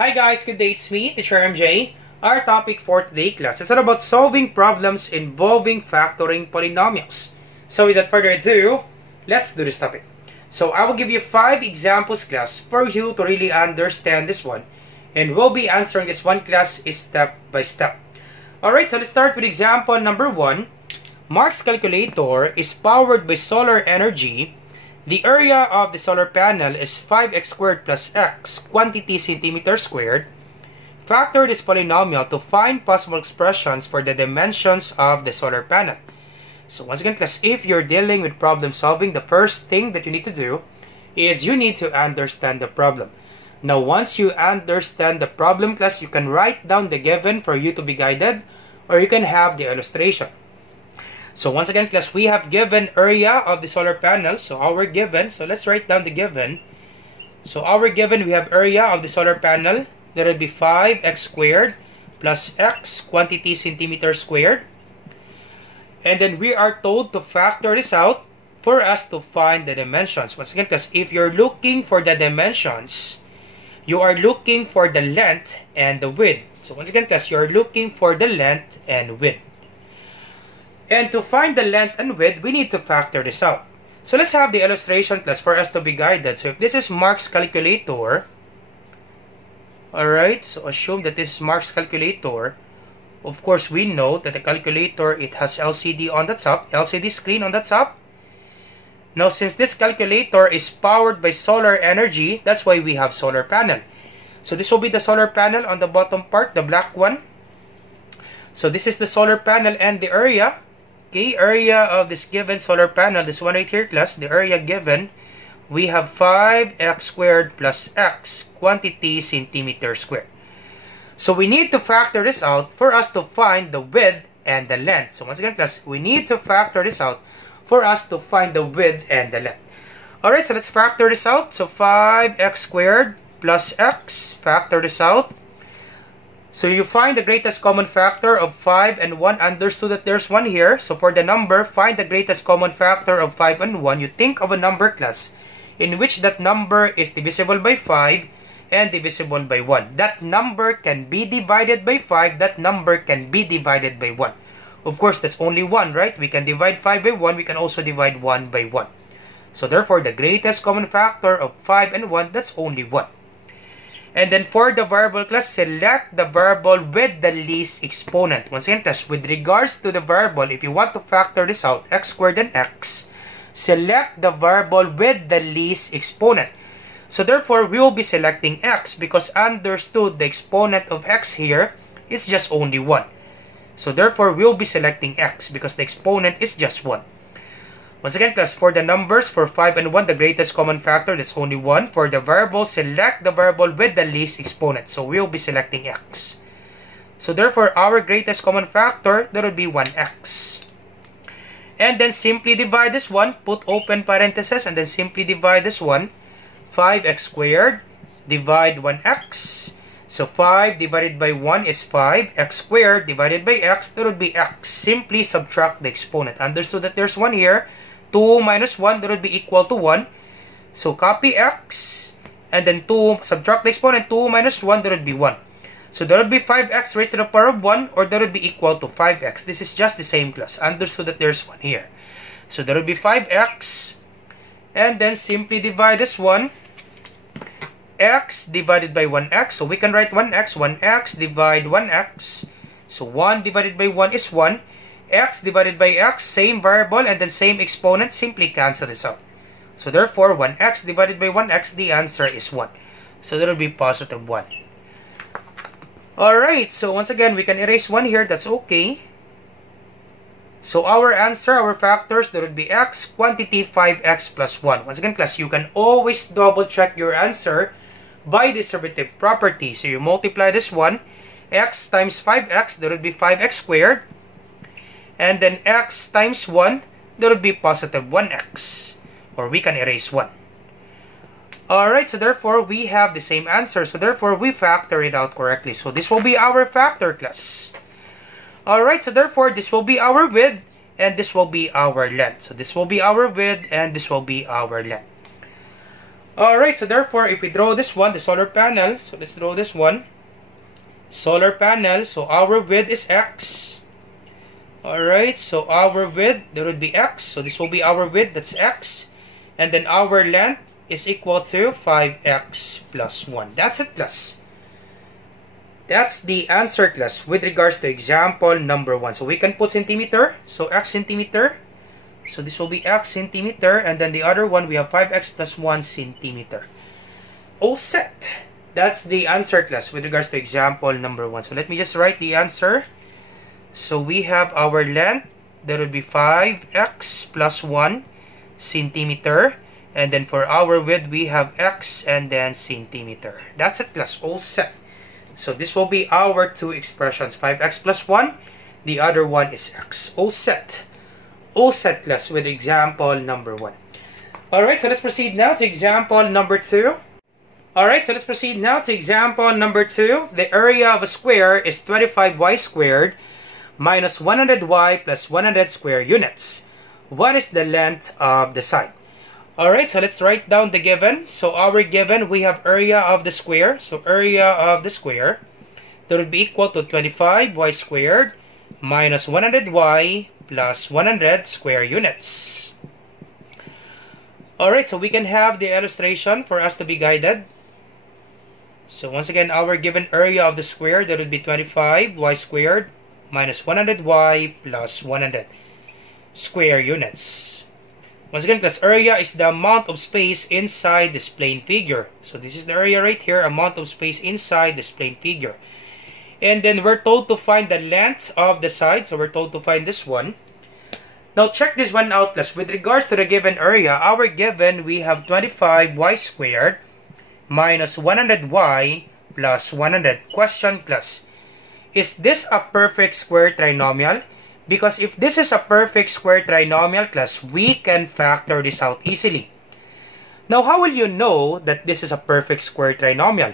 Hi guys, good day, it's me, Teacher MJ. Our topic for today class is about solving problems involving factoring polynomials. So without further ado, let's do this topic. So I will give you 5 examples class for you to really understand this one. And we'll be answering this one class step by step. Alright, so let's start with example number 1. Mark's calculator is powered by solar energy. The area of the solar panel is 5x squared plus x, quantity centimeter squared. Factor this polynomial to find possible expressions for the dimensions of the solar panel. So once again class, if you're dealing with problem solving, the first thing that you need to do is you need to understand the problem. Now once you understand the problem class, you can write down the given for you to be guided, or you can have the illustration. So once again class, we have given area of the solar panel. So our given, so let's write down the given. So our given, we have area of the solar panel. That will be 5x squared plus x, quantity centimeter squared. And then we are told to factor this out for us to find the dimensions. Once again class, if you're looking for the dimensions, you are looking for the length and the width. So once again class, you are looking for the length and width. And to find the length and width, we need to factor this out. So let's have the illustration class for us to be guided. So if this is Mark's calculator, alright, so assume that this is Mark's calculator. Of course, we know that the calculator, it has LCD on the top, LCD screen on the top. Now, since this calculator is powered by solar energy, that's why we have solar panel. So this will be the solar panel on the bottom part, the black one. So this is the solar panel and the area. Okay, area of this given solar panel, this one right here class, the area given, we have 5x squared plus x, quantity centimeter squared. So we need to factor this out for us to find the width and the length. So once again class, we need to factor this out for us to find the width and the length. Alright, so let's factor this out. So 5x squared plus x, factor this out. So you find the greatest common factor of 5 and 1. Understood that there's 1 here. So for the number, find the greatest common factor of 5 and 1. You think of a number class in which that number is divisible by 5 and divisible by 1. That number can be divided by 5. That number can be divided by 1. Of course, that's only 1, right? We can divide 5 by 1. We can also divide 1 by 1. So therefore, the greatest common factor of 5 and 1, that's only 1. And then for the variable class, select the variable with the least exponent. Once again class, with regards to the variable, if you want to factor this out, x squared and x, select the variable with the least exponent. So therefore, we will be selecting x because understood the exponent of x here is just only 1. So therefore, we will be selecting x because the exponent is just 1. Once again class, for the numbers, for 5 and 1, the greatest common factor, that's only 1. For the variable, select the variable with the least exponent. So we will be selecting x. So therefore, our greatest common factor, that would be 1x. And then simply divide this one, put open parentheses, and then simply divide this one. 5x squared, divide 1x. So 5 divided by 1 is 5. X squared divided by x, that would be x. Simply subtract the exponent. Understood that there's 1 here. 2 minus 1, that would be equal to 1. So copy x, and then 2, subtract the exponent, 2 minus 1, that would be 1. So that would be 5x raised to the power of 1, or that would be equal to 5x. This is just the same class. Understood that there's 1 here. So that would be 5x, and then simply divide this one. X divided by 1x. So we can write 1x, 1x divide 1x. So 1 divided by 1 is 1. X divided by x, same variable and then same exponent, simply cancel this out. So therefore, 1x divided by 1x, the answer is 1. So that will be positive 1. Alright, so once again, we can erase 1 here, that's okay. So our answer, our factors, that would be x, quantity 5x plus 1. Once again, class, you can always double check your answer by distributive property. So you multiply this one, x times 5x, that would be 5x squared. And then x times 1, that would be positive 1x. Or we can erase 1. Alright, so therefore, we have the same answer. So therefore, we factor it out correctly. So this will be our factor class. Alright, so therefore, this will be our width and this will be our length. So this will be our width and this will be our length. Alright, so therefore, if we draw this one, the solar panel, so let's draw this one. Solar panel, so our width is x. Alright, so our width, there would be x. So this will be our width, that's x. And then our length is equal to 5x plus 1. That's it, class. That's the answer, class, with regards to example number 1. So we can put centimeter, so x centimeter. So this will be x centimeter, and then the other one, we have 5x plus 1 centimeter. All set. That's the answer, class, with regards to example number 1. So let me just write the answer. So we have our length, that would be 5x plus 1 centimeter. And then for our width, we have x and then centimeter. That's it, class. All set. So this will be our two expressions, 5x plus 1. The other one is x. All set. All set, class, with example number 1. Alright, so let's proceed now to example number 2. Alright, so let's proceed now to example number 2. The area of a square is 25y squared minus 100y plus 100 square units. What is the length of the side? Alright, so let's write down the given. So our given, we have area of the square. So area of the square, that would be equal to 25y squared minus 100y plus 100 square units. Alright, so we can have the illustration for us to be guided. So once again, our given area of the square, that would be 25y squared minus 100y plus 100 square units. Once again, class, area is the amount of space inside this plane figure. So this is the area right here, amount of space inside this plane figure. And then we're told to find the length of the side. So we're told to find this one. Now check this one out, class. With regards to the given area, our given, we have 25y squared minus 100y plus 100. Question, class. Is this a perfect square trinomial? Because if this is a perfect square trinomial, class, we can factor this out easily. Now, how will you know that this is a perfect square trinomial?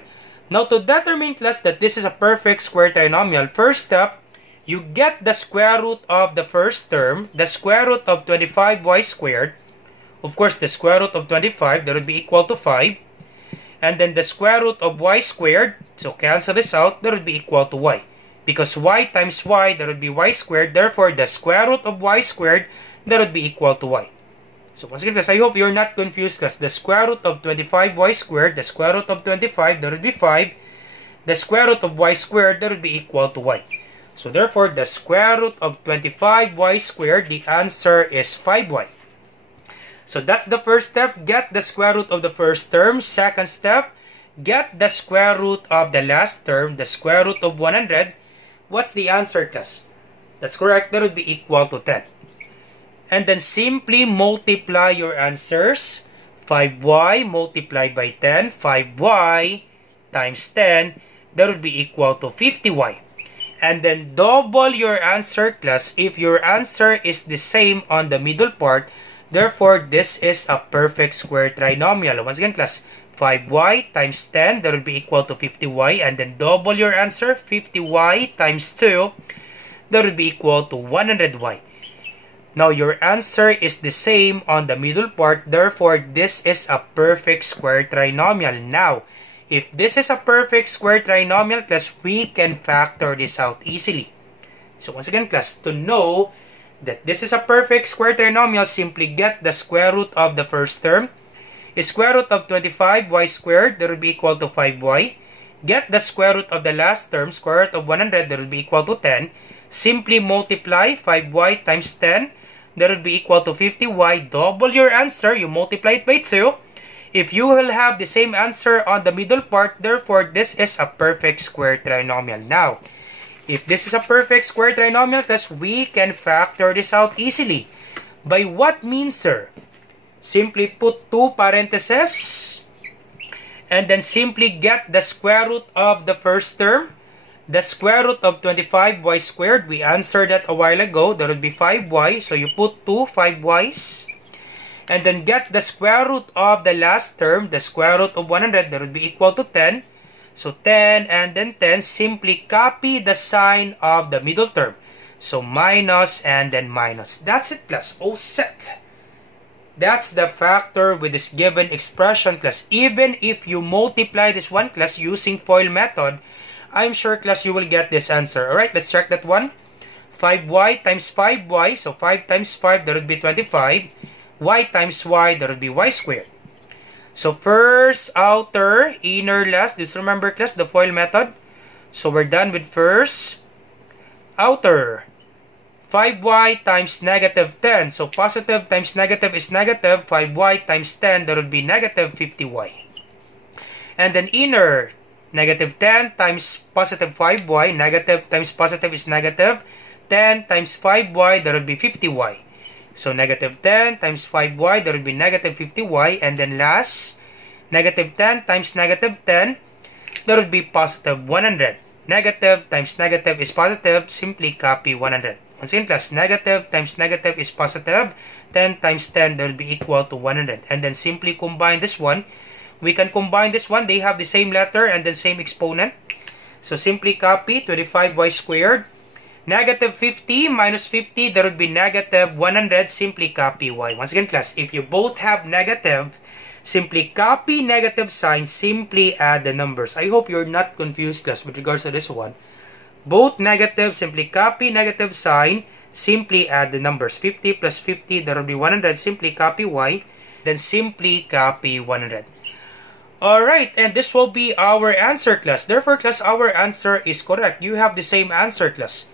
Now, to determine, class, that this is a perfect square trinomial, first step, you get the square root of the first term, the square root of 25y squared. Of course, the square root of 25, that would be equal to 5. And then the square root of y squared, so cancel this out, that would be equal to y. Because y times y, that would be y squared. Therefore, the square root of y squared, that would be equal to y. So once again, class, I hope you're not confused, class. The square root of 25y squared, the square root of 25, that would be 5. The square root of y squared, that would be equal to y. So therefore, the square root of 25y squared, the answer is 5y. So that's the first step. Get the square root of the first term. Second step, get the square root of the last term, the square root of 100. What's the answer, class? That's correct. That would be equal to 10. And then simply multiply your answers. 5y multiplied by 10. 5y times 10. That would be equal to 50y. And then double your answer, class, if your answer is the same on the middle part. Therefore, this is a perfect square trinomial. Once again, class, 5y times 10, that would be equal to 50y. And then double your answer, 50y times 2, that would be equal to 100y. Now, your answer is the same on the middle part. Therefore, this is a perfect square trinomial. Now, if this is a perfect square trinomial, class, we can factor this out easily. So, once again, class, to know that this is a perfect square trinomial, simply get the square root of the first term. Square root of 25y squared, that would be equal to 5y. Get the square root of the last term, square root of 100, that would be equal to 10. Simply multiply 5y times 10, that would be equal to 50y. Double your answer, you multiply it by 2. If you will have the same answer on the middle part, therefore, this is a perfect square trinomial. Now, if this is a perfect square trinomial, class, we can factor this out easily. By what means, sir? Simply put 2 parentheses, and then simply get the square root of the first term, the square root of 25y squared. We answered that a while ago. That would be 5y. So you put 2 5y's. And then get the square root of the last term, the square root of 100, that would be equal to 10. So 10 and then 10, simply copy the sign of the middle term. So minus and then minus. That's it, class. All set. That's the factor with this given expression, class. Even if you multiply this one, class, using FOIL method, I'm sure, class, you will get this answer. Alright, let's check that one. 5y times 5y, so 5 times 5, that would be 25. Y times y, that would be y squared. So first, outer, inner, last. Just remember, class, the FOIL method. So we're done with first, outer. 5y times negative 10. So positive times negative is negative. 5y times 10, that would be negative 50y. And then inner, negative 10 times positive 5y. Negative times positive is negative. 10 times 5y, that would be 50y. So negative 10 times 5y, that would be negative 50y. And then last, negative 10 times negative 10, that would be positive 100. Negative times negative is positive. Simply copy 100. Once again, class, negative times negative is positive. 10 times 10, that will be equal to 100. And then simply combine this one. We can combine this one. They have the same letter and then same exponent. So simply copy 25y squared. Negative 50 minus 50, that would be negative 100. Simply copy y. Once again, class, if you both have negative, simply copy negative sign. Simply add the numbers. I hope you're not confused, class, with regards to this one. Both negative, simply copy negative sign, simply add the numbers. 50 plus 50, that will be 100. Simply copy y, then simply copy 100. Alright, and this will be our answer, class. Therefore, class, our answer is correct. You have the same answer, class.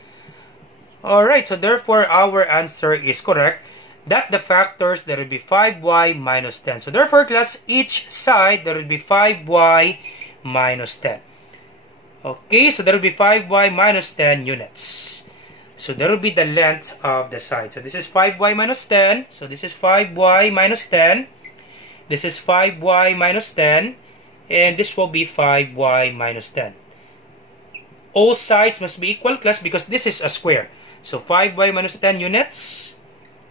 Alright, so therefore, our answer is correct. That the factors, there will be 5y minus 10. So therefore, class, each side, there will be 5y minus 10. Okay, so there will be 5y minus 10 units. So there will be the length of the side. So this is 5y minus 10. So this is 5y minus 10. This is 5y minus 10. And this will be 5y minus 10. All sides must be equal, class, because this is a square. So 5y minus 10 units.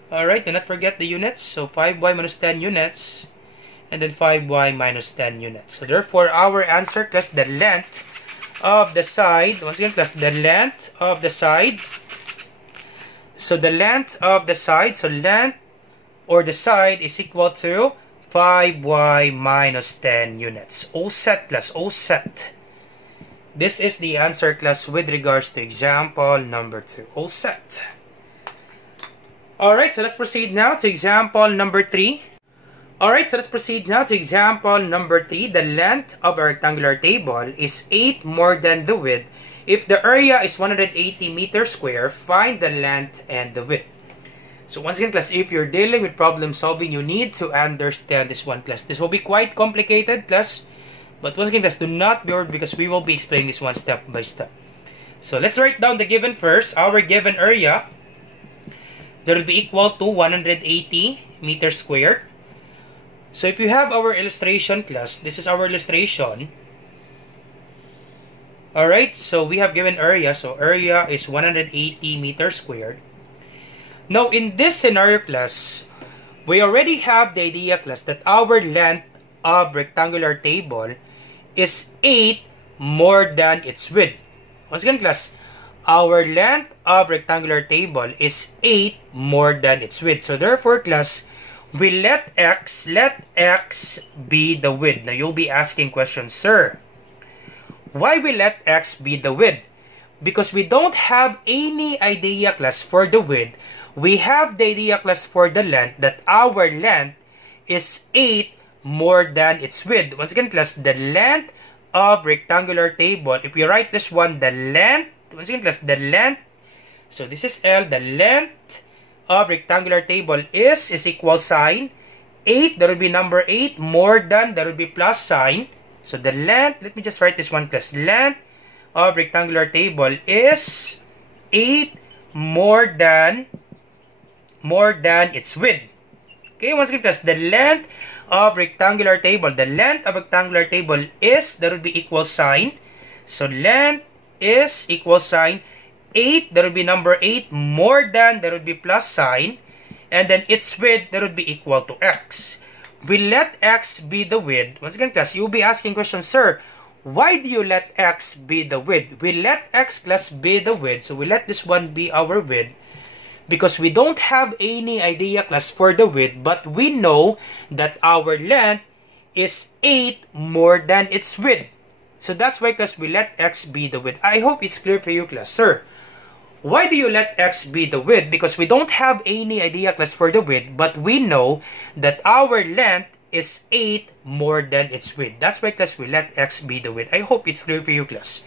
Alright, do not forget the units. So 5y minus 10 units. And then 5y minus 10 units. So therefore, our answer, class, the length of the side, once again, class, the length of the side. So the length of the side, so length or the side is equal to 5y minus 10 units. All set, class, all set. This is the answer, class, with regards to example number 2. All set. Alright, so let's proceed now to example number 3. Alright, so let's proceed now to example number 3. The length of a rectangular table is 8 more than the width. If the area is 180 meters square, find the length and the width. So once again, class, if you're dealing with problem solving, you need to understand this one, class. This will be quite complicated, class. But once again, class, do not be worried because we will be explaining this one step by step. So let's write down the given first. Our given area, that will be equal to 180 meters squared. So if you have our illustration, class, this is our illustration. Alright, so we have given area. So area is 180 meters squared. Now in this scenario, class, we already have the idea, class, that our length of rectangular table is 8 more than its width. Once again, class, our length of rectangular table is 8 more than its width. So therefore, class, we let x be the width. Now you'll be asking questions, sir, why we let x be the width? Because we don't have any idea, class, for the width. We have the idea, class, for the length, that our length is 8 more than its width. Once again, class, the length of rectangular table, if we write this one, the length, once again, class, the length, so this is L, the length of rectangular table is equal sign 8, there will be number 8, more than, there will be plus sign. So the length, let me just write this one, class, length of rectangular table is 8 more than its width. Okay, once again, class, the length of rectangular table, the length of rectangular table is, there will be equal sign. So length is equal sign 8, there will be number 8, more than, there will be plus sign, and then its width, there will be equal to x. We let x be the width. Once again, class, you'll be asking questions, sir, why do you let x be the width? We let x, class, be the width, so we let this one be our width, because we don't have any idea, class, for the width, but we know that our length is 8 more than its width. So that's why, class, we let x be the width. I hope it's clear for you, class. Sir, why do you let x be the width? Because we don't have any idea, class, for the width, but we know that our length is 8 more than its width. That's why, class, we let x be the width. I hope it's clear for you, class.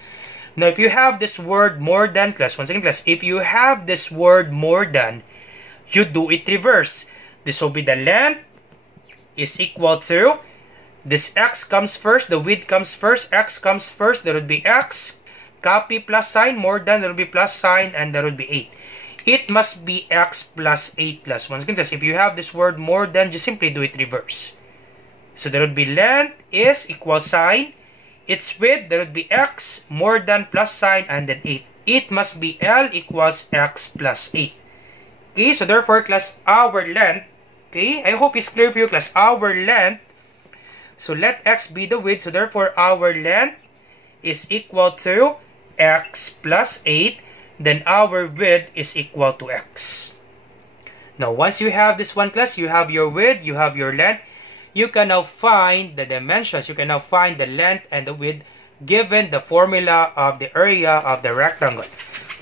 Now, if you have this word more than, class, once again, class, if you have this word more than, you do it reverse. This will be the length is equal to, this x comes first, the width comes first, x comes first, there would be x, copy plus sign, more than, there will be plus sign, and there will be 8. It must be x plus 8, class. Once again, class, if you have this word more than, just simply do it reverse. So there would be length is equal sign, its width, there would be x, more than, plus sign, and then 8. It must be L equals x plus 8. Okay, so therefore, class, our length, okay, I hope it's clear for you, class, our length, so let x be the width, so therefore, our length is equal to x plus 8, then our width is equal to x. Now, once you have this one, class, you have your width, you have your length, you can now find the dimensions. You can now find the length and the width given the formula of the area of the rectangle.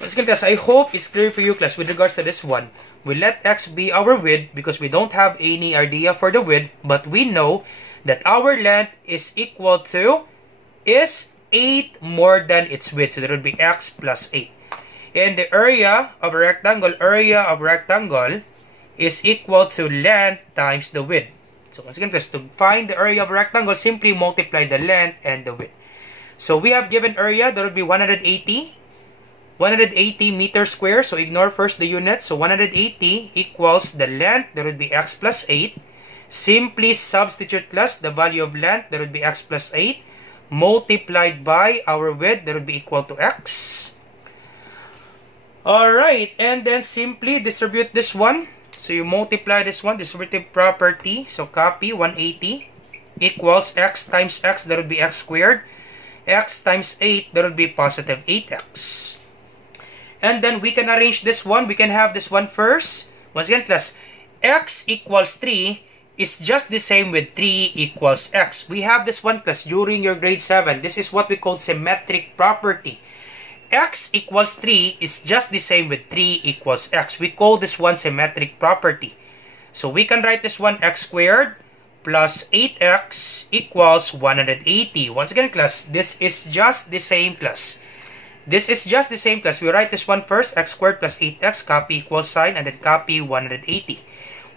Once again, class, I hope it's clear for you, class, with regards to this one. We let x be our width because we don't have any idea for the width, but we know that our length is equal to, is 8 more than its width. So there will be x plus 8. And the area of a rectangle, is equal to length times the width. So once again, class, to find the area of a rectangle, simply multiply the length and the width. So we have given area, that would be 180 meters square. So ignore first the unit. So 180 equals the length, that would be x plus 8. Simply substitute, class, the value of length, that would be x plus 8, multiplied by our width, that would be equal to x. Alright, and then simply distribute this one. So you multiply this one, distributive property. So copy 180 equals x times x, that would be x squared. X times 8, that would be positive 8x. And then we can arrange this one. We can have this one first. Once again, class, x equals 3 is just the same with 3 equals x. We have this one, class, during your grade 7. This is what we call symmetric property. X equals 3 is just the same with 3 equals x. We call this one symmetric property. So we can write this one, x squared plus 8x equals 180. Once again, class, this is just the same, class. This is just the same, class. We write this one first, x squared plus 8x, copy equals sign, and then copy 180.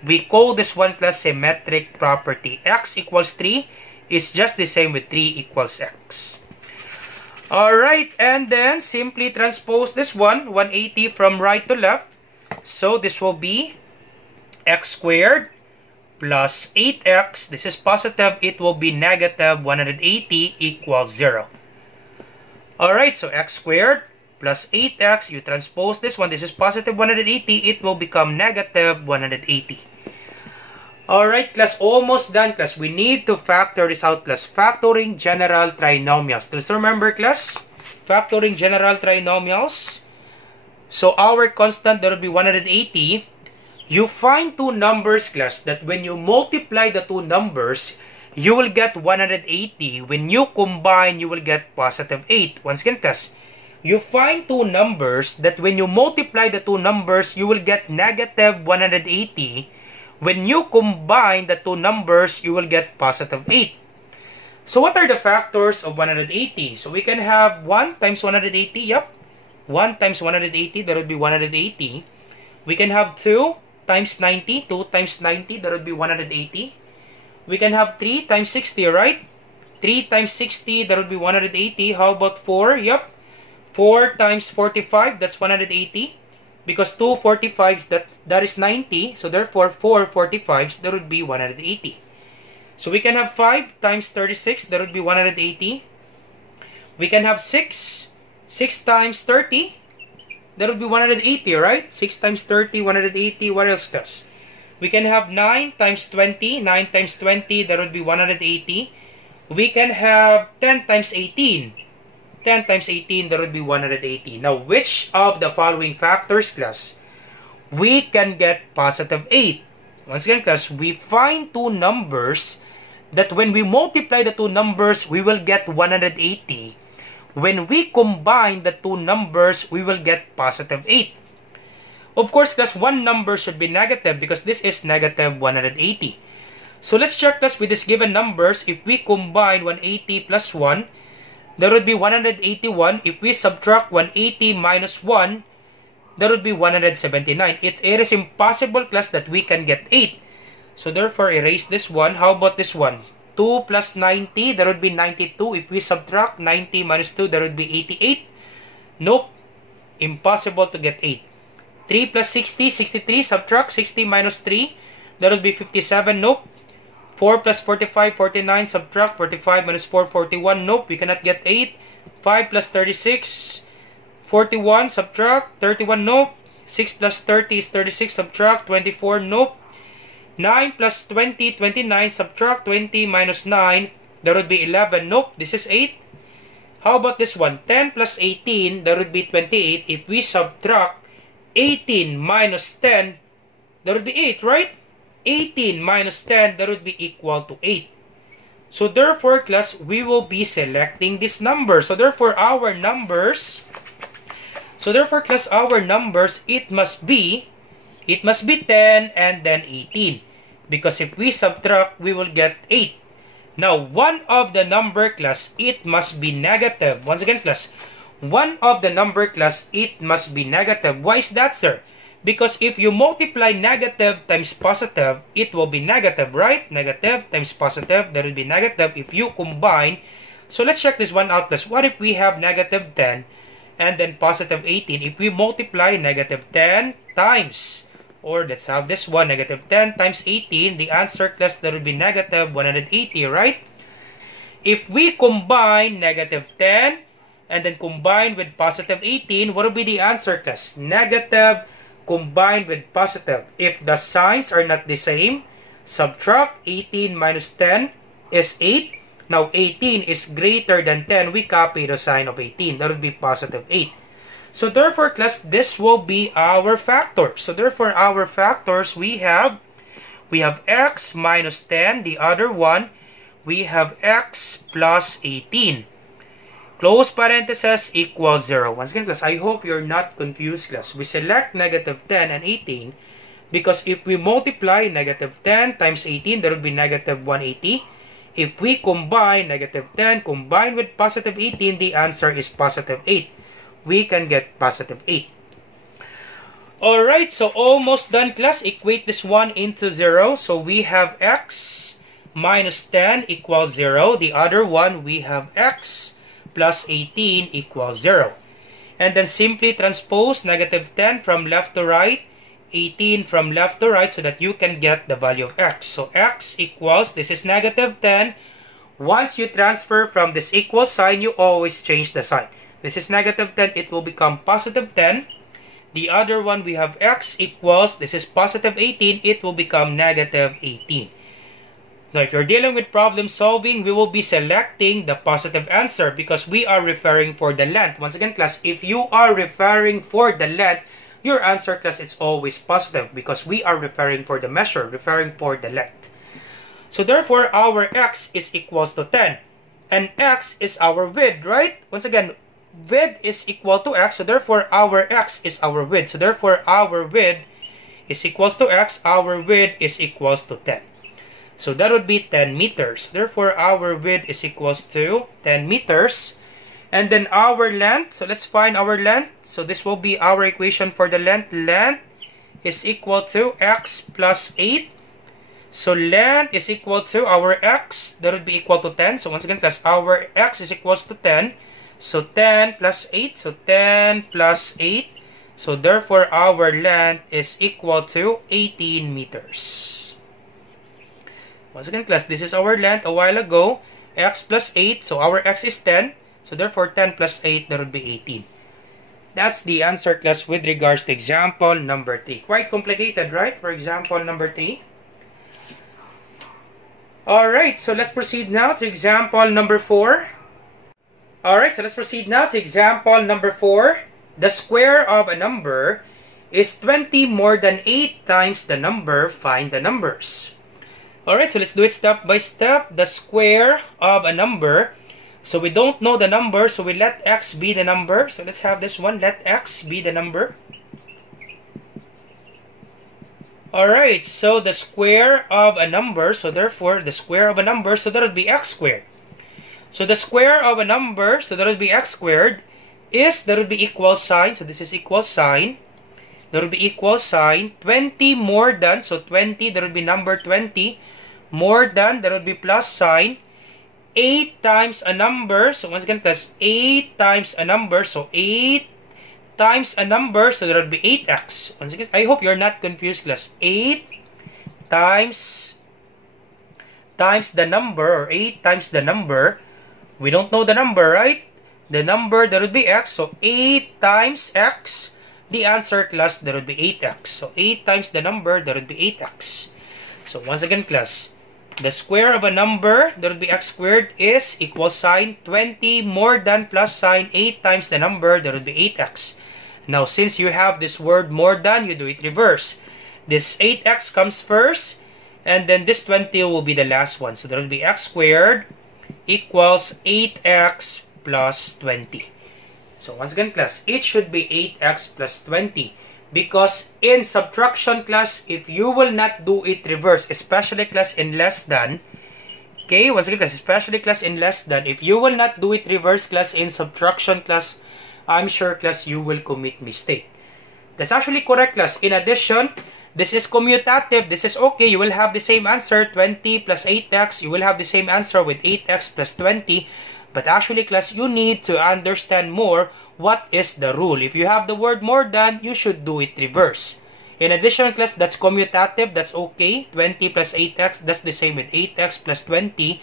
We call this one, class, symmetric property. X equals 3 is just the same with 3 equals x. Alright, and then simply transpose this one, 180 from right to left. So this will be x squared plus 8x. This is positive. It will be negative 180 equals 0. Alright, so x squared plus 8x. You transpose this one. This is positive 180. It will become negative 180. Alright, class, almost done, class. We need to factor this out, class. Factoring general trinomials. Just remember, class, factoring general trinomials. So our constant, there will be 180. You find two numbers, class, that when you multiply the two numbers, you will get 180. When you combine, you will get positive 8. Once again, class, you find two numbers that when you multiply the two numbers, you will get negative 180. When you combine the two numbers, you will get positive 8. So what are the factors of 180? So we can have 1 times 180. Yep. 1 times 180, that would be 180. We can have 2 times 90. 2 times 90, that would be 180. We can have 3 times 60, right? 3 times 60, that would be 180. How about 4? Yep. 4 times 45, that's 180. Because 2 45s, that is 90. So therefore, 4 45s, that would be 180. So we can have 5 times 36, that would be 180. We can have 6 times 30, that would be 180, right? 6 times 30, 180. What else, class? We can have 9 times 20. 9 times 20, that would be 180. We can have 10 times 18. 10 times 18, that would be 180. Now, which of the following factors, class, we can get positive 8. Once again, class, we find two numbers that when we multiply the two numbers, we will get 180. When we combine the two numbers, we will get positive 8. Of course, class, one number should be negative because this is negative 180. So let's check, class, with these given numbers. If we combine 180 plus 1, there would be 181. If we subtract 180 minus 1, that would be 179. It is impossible, class, that we can get 8. So therefore, erase this one. How about this one? 2 plus 90, that would be 92. If we subtract 90 minus 2, that would be 88. Nope. Impossible to get 8. 3 plus 60, 63. Subtract 60 minus 3, that would be 57. Nope. 4 plus 45, 49. Subtract 45 minus 4, 41. Nope. We cannot get 8. 5 plus 36, 41. Subtract 31. Nope. 6 plus 30 is 36. Subtract 24. Nope. 9 plus 20, 29. Subtract 20 minus 9. That would be 11. Nope. This is 8. How about this one? 10 plus 18. That would be 28. If we subtract 18 minus 10, that would be 8, right? 18 minus 10, that would be equal to 8. So therefore, class, we will be selecting this number. So therefore, our numbers, it must be 10 and then 18. Because if we subtract, we will get 8. Now, one of the number, class, it must be negative. Once again, class, one of the number, class, it must be negative. Why is that, sir? Because if you multiply negative times positive, it will be negative, right? Negative times positive, that will be negative if you combine. So let's check this one out, class. What if we have negative 10 and then positive 18? If we multiply negative 10 times, or let's have this one, negative 10 times 18, the answer, class, that would be negative 180, right? If we combine negative 10 and then combine with positive 18, what will be the answer, class? Negative combined with positive. If the signs are not the same, subtract 18 minus 10 is 8. Now 18 is greater than 10. We copy the sign of 18. That would be positive 8. So therefore, class, this will be our factors. So therefore, our factors, we have x minus 10. The other one, we have x plus 18. Close parenthesis equals 0. Once again, class, I hope you're not confused, class. We select negative 10 and 18 because if we multiply negative 10 times 18, that would be negative 180. If we combine negative 10 combined with positive 18, the answer is positive 8. We can get positive 8. Alright, so almost done, class. Equate this one into 0. So we have x minus 10 equals 0. The other one, we have x plus 18 equals 0. And then simply transpose negative 10 from left to right, 18 from left to right, so that you can get the value of x. So x equals, this is negative 10. Once you transfer from this equal sign, you always change the sign. This is negative 10, it will become positive 10. The other one, we have x equals, this is positive 18, it will become negative 18. Now, if you're dealing with problem solving, we will be selecting the positive answer because we are referring for the length. Once again, class, if you are referring for the length, your answer, class, is always positive because we are referring for the measure, referring for the length. So therefore, our x is equals to 10. And x is our width, right? Once again, width is equal to x. So therefore, our x is our width. So therefore, our width is equals to x. Our width is equals to 10. So that would be 10 meters. Therefore, our width is equals to 10 meters. And then our length, so let's find our length. So this will be our equation for the length. Length is equal to x plus 8. So length is equal to our x. That would be equal to 10. So once again, class, our x is equals to 10. So 10 plus 8. So 10 plus 8. So therefore, our length is equal to 18 meters. Once again, class, this is our length a while ago. X plus 8. So our x is 10. So therefore, 10 plus 8, that would be 18. That's the answer, class, with regards to example number 3. Quite complicated, right? For example number 3. Alright, so let's proceed now to example number 4. Alright, so let's proceed now to example number 4. The square of a number Is 20 more than 8 times the number? Find the numbers. Alright, so let's do it step by step. The square of a number. So we don't know the number, so we let x be the number. So let's have this one. Let x be the number. Alright, so the square of a number, so therefore the square of a number, so that would be x squared. So the square of a number, so that would be x squared, is, that would be equal sign, so this is equal sign. That would be equal sign. 20 more than, so 20, that would be number 20. More than, that would be plus sign. 8 times a number, so once again, plus 8 times a number, so 8 times a number, so that would be 8x. Once again, I hope you're not confused, class. 8 times the number, or 8 times the number. We don't know the number, right? The number, that would be x, so 8 times x. The answer, class, that would be 8x. So 8 times the number, that would be 8x. So once again, class, the square of a number, that would be x squared, is equal sign 20 more than plus sign 8 times the number, that would be 8x. Now, since you have this word more than, you do it reverse. This 8x comes first, and then this 20 will be the last one. So that will be x squared equals 8x plus 20. So once again, class, it should be 8x plus 20. Because in subtraction, class, if you will not do it reverse, especially, class, in less than, okay, once again, class, especially, class, in less than, if you will not do it reverse, class, in subtraction, class, I'm sure, class, you will commit mistake. That's actually correct, class. In addition, this is commutative. This is okay. You will have the same answer, 20 plus 8x. You will have the same answer with 8x plus 20. But actually, class, you need to understand more what is the rule. If you have the word more than, you should do it reverse. In addition, class, that's commutative. That's okay. 20 plus 8x, that's the same with 8x plus 20.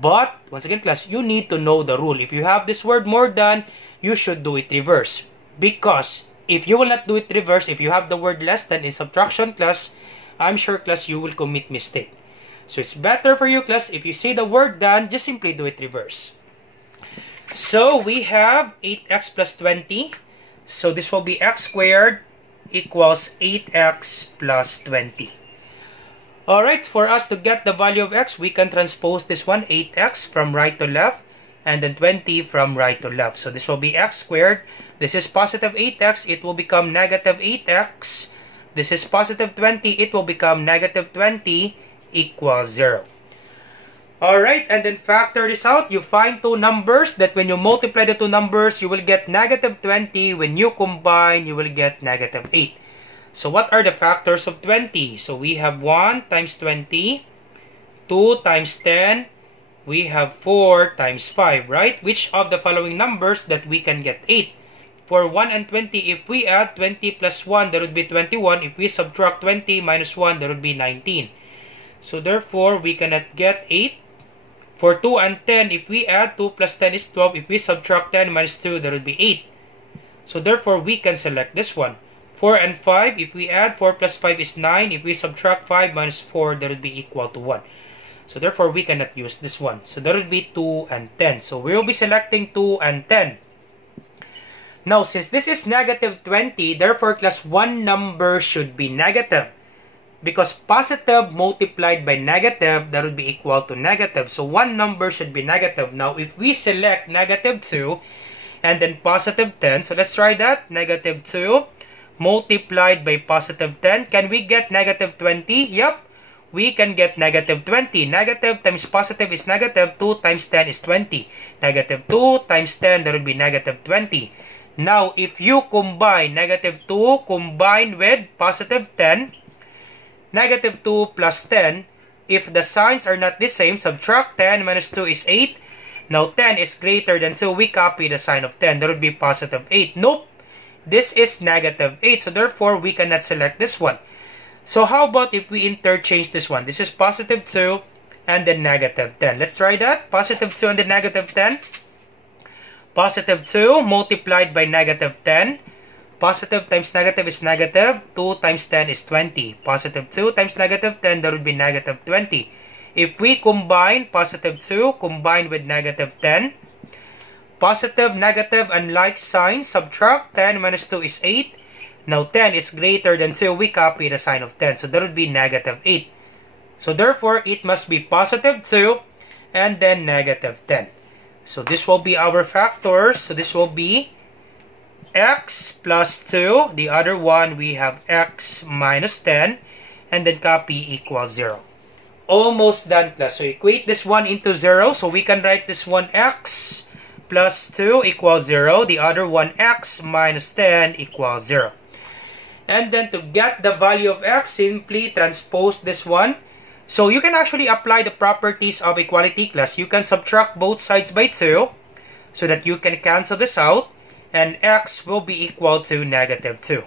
But, once again, class, you need to know the rule. If you have this word more than, you should do it reverse. Because if you will not do it reverse, if you have the word less than in subtraction, class, I'm sure, class, you will commit mistake. So it's better for you, class, if you see the word than, just simply do it reverse. So we have 8x plus 20. So this will be x squared equals 8x plus 20. Alright, for us to get the value of x, we can transpose this one, 8x, from right to left, and then 20 from right to left. So this will be x squared. This is positive 8x. It will become negative 8x. This is positive 20. It will become negative 20 equals 0. Alright, and then factor this out. You find two numbers that when you multiply the two numbers, you will get negative 20. When you combine, you will get negative 8. So what are the factors of 20? So we have 1 times 20, 2 times 10, we have 4 times 5, right? Which of the following numbers that we can get 8? For 1 and 20, if we add 20 plus 1, that would be 21. If we subtract 20 minus 1, that would be 19. So therefore, we cannot get 8. For 2 and 10, if we add 2 plus 10 is 12. If we subtract 10 minus 2, that would be 8. So therefore, we can select this one. 4 and 5, if we add 4 plus 5 is 9. If we subtract 5 minus 4, that would be equal to 1. So therefore, we cannot use this one. So that would be 2 and 10. So we will be selecting 2 and 10. Now, since this is negative 20, therefore, class, one number should be negative. Because positive multiplied by negative, that would be equal to negative. So one number should be negative. Now, if we select negative 2 and then positive 10, so let's try that. Negative 2 multiplied by positive 10. Can we get negative 20? Yep. We can get negative 20. Negative times positive is negative. 2 times 10 is 20. Negative 2 times 10, that would be negative 20. Now, if you combine negative 2 combined with positive 10, negative 2 plus 10, if the signs are not the same, subtract 10 minus 2 is 8. Now, 10 is greater than 2. We copy the sign of 10. That would be positive 8. Nope. This is negative 8. So, therefore, we cannot select this one. So, how about if we interchange this one? This is positive 2 and then negative 10. Let's try that. Positive 2 and then negative 10. Positive 2 multiplied by negative 10. Positive times negative is negative. 2 times 10 is 20. Positive 2 times negative 10, that would be negative 20. If we combine positive 2 combined with negative 10, positive, negative, and like signs, subtract 10 minus 2 is 8. Now 10 is greater than 2, we copy the sign of 10. So that would be negative 8. So therefore, it must be positive 2 and then negative 10. So this will be our factors. So this will be x plus 2. The other one, we have x minus 10. And then copy equals 0. Almost done, class. So equate this one into 0. So we can write this one x plus 2 equals 0. The other one x minus 10 equals 0. And then to get the value of x, simply transpose this one. So you can actually apply the properties of equality, class. You can subtract both sides by 2 so that you can cancel this out. And x will be equal to negative 2.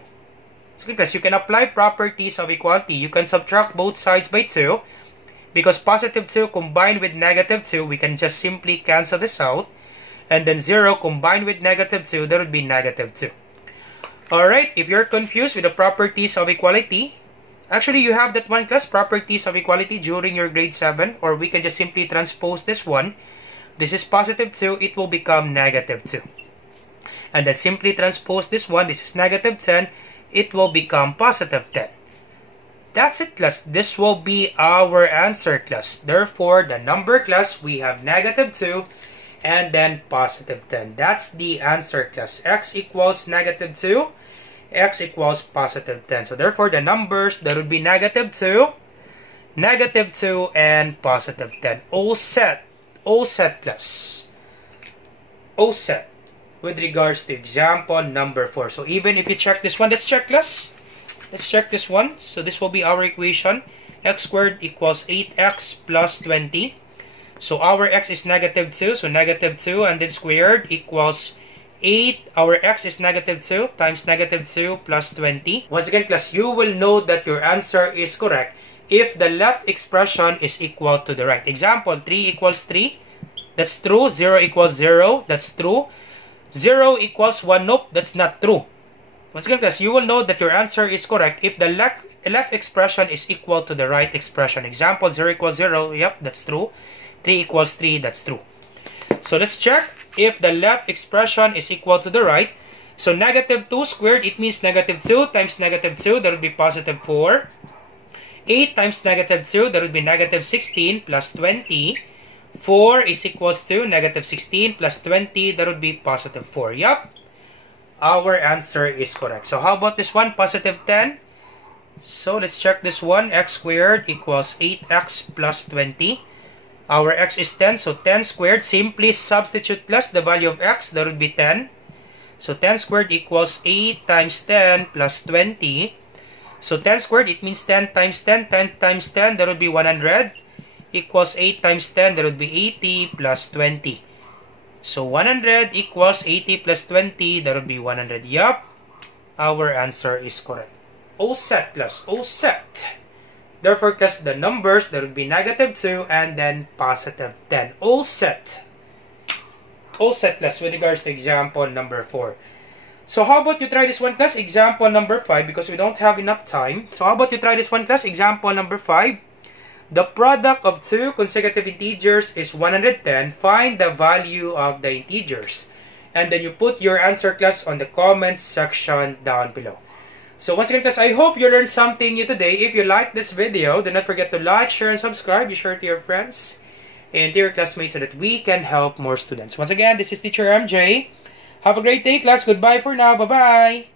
So class, you can apply properties of equality. You can subtract both sides by 2. Because positive 2 combined with negative 2, we can just simply cancel this out. And then 0 combined with negative 2, that would be negative 2. Alright, if you're confused with the properties of equality, actually you have that one, class, properties of equality during your grade 7. Or we can just simply transpose this one. This is positive 2, it will become negative 2. And then simply transpose this one, this is negative 10, it will become positive 10. That's it, class. This will be our answer, class. Therefore, the number, class, we have negative 2 and then positive 10. That's the answer, class. X equals negative 2, x equals positive 10. So therefore, the numbers, that would be negative 2, and positive 10. All set, class. All set with regards to example number 4. So even if you check this one, let's check, class. Let's check this one. So this will be our equation. X squared equals 8x plus 20. So our x is negative 2. So negative 2 and then squared equals 8. Our x is negative 2 times negative 2 plus 20. Once again, class, you will know that your answer is correct if the left expression is equal to the right. Example, 3 equals 3. That's true. 0 equals 0. That's true. 0 equals 1. Nope, that's not true. Once again, class, you will know that your answer is correct if the left expression is equal to the right expression. Example, 0 equals 0. Yep, that's true. 3 equals 3. That's true. So let's check if the left expression is equal to the right. So negative 2 squared, it means negative 2 times negative 2. That would be positive 4. 8 times negative 2, that would be negative 16 plus 20. 4 is equals to negative 16 plus 20. That would be positive 4. Yup. Our answer is correct. So how about this one? Positive 10. So let's check this one. X squared equals 8x plus 20. Our x is 10. So 10 squared. Simply substitute plus the value of x. That would be 10. So 10 squared equals 8 times 10 plus 20. So 10 squared, it means 10 times 10. 10 times 10, that would be 100. Equals 8 times 10, that would be 80 plus 20. So 100 equals 80 plus 20, that would be 100. Yup, our answer is correct. All set, class. All set. Therefore, class, the numbers, that would be negative 2 and then positive 10. All set. All set, class, with regards to example number 4. So how about you try this one, class? Example number 5, because we don't have enough time. So how about you try this one, class? Example number 5. The product of two consecutive integers is 110. Find the value of the integers. And then you put your answer, class, on the comments section down below. So once again, class, I hope you learned something new today. If you like this video, do not forget to like, share, and subscribe. Be sure to your friends and to your classmates so that we can help more students. Once again, this is Teacher MJ. Have a great day, class. Goodbye for now. Bye-bye.